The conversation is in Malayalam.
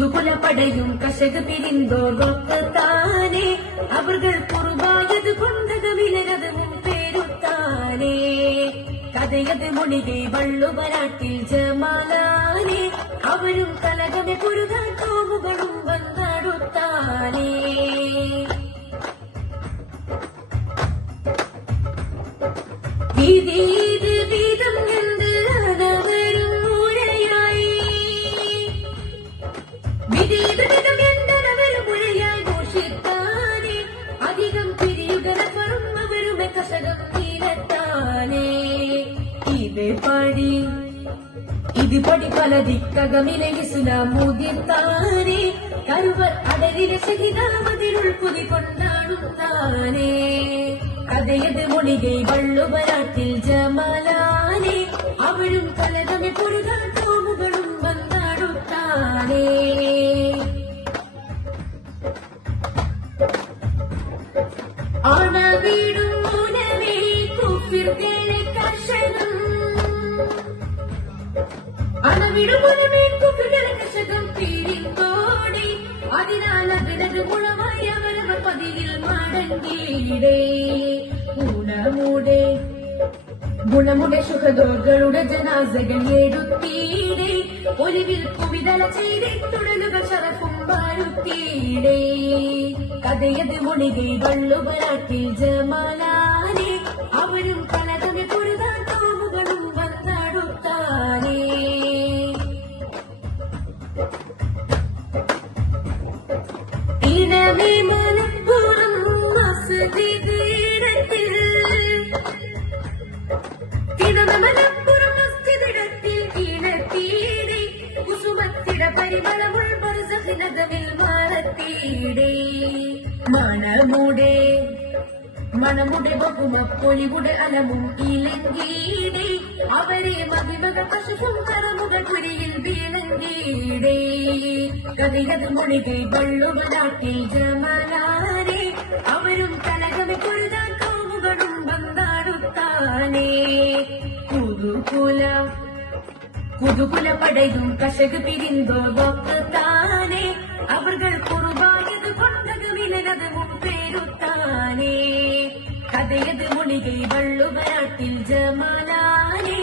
முதுகுல படையும் கசகு பிரிந்தோர் ஒக்கத்தானே அவர்கள் குருவாயது கொண்டது விலகதுவும் பேருத்தானே? கதையது முனிகை வள்ளுவராட்டில் ஜமாலானே. அவரும் கலகமே குருகான் கோமுகளும் வந்தடுத்தானே. வீதி ഇത് പടി. ഇത് പടി പല ദിക്കകമിലെ ഇസ്ലാമുദിത്താനേ കരുവർ അടരിലെ സഹിതാമതിരുൾ പുതി കൊണ്ടാടുത്താനേ കഥയത് മൊഴികை വള്ളുവരാട്ടിൽ ജമാലാനെ. അവളും കലകമെ പൊരുകാൻ തോമുകളും വന്നാടുത്താനേ ആണവീടും മൂലമേ ഗുണമുടെ സുഖദോകളുടെ ജനാസകൾ എടുത്തീടെ ഒലിവിൽ കുവിതല തുടരുക ശറഫും വരുത്തീടെ കഥയത് മുണികൾ വള്ളുവരാട്ടിൽ ജമാലാനെ. അവരും പരിമളമുൾ മണമുടെ ബഹുമ പൊലിവുടെ അലമും ഇലങ്കീടെ. അവരെ മഹിമകൾ പശുവും കറമുകൾ പുരിയിൽ വീണങ്കീടെ. കഥയത് മൊഴികൾ വള്ളുവനാട്ടിൽ ജമനാരെ. അവരും കലകമെ പൊരുതാൻ കോമുകളും വന്നാടുത്താനേ புதுகுல படையும் கசகு பிரிந்தோ வாக்கு தானே அவர்கள் குருபாயது கொண்டது விலனதுவும் பேருத்தானே? கதையது மொழிகை வள்ளுவராட்டில் ஜமாலானே?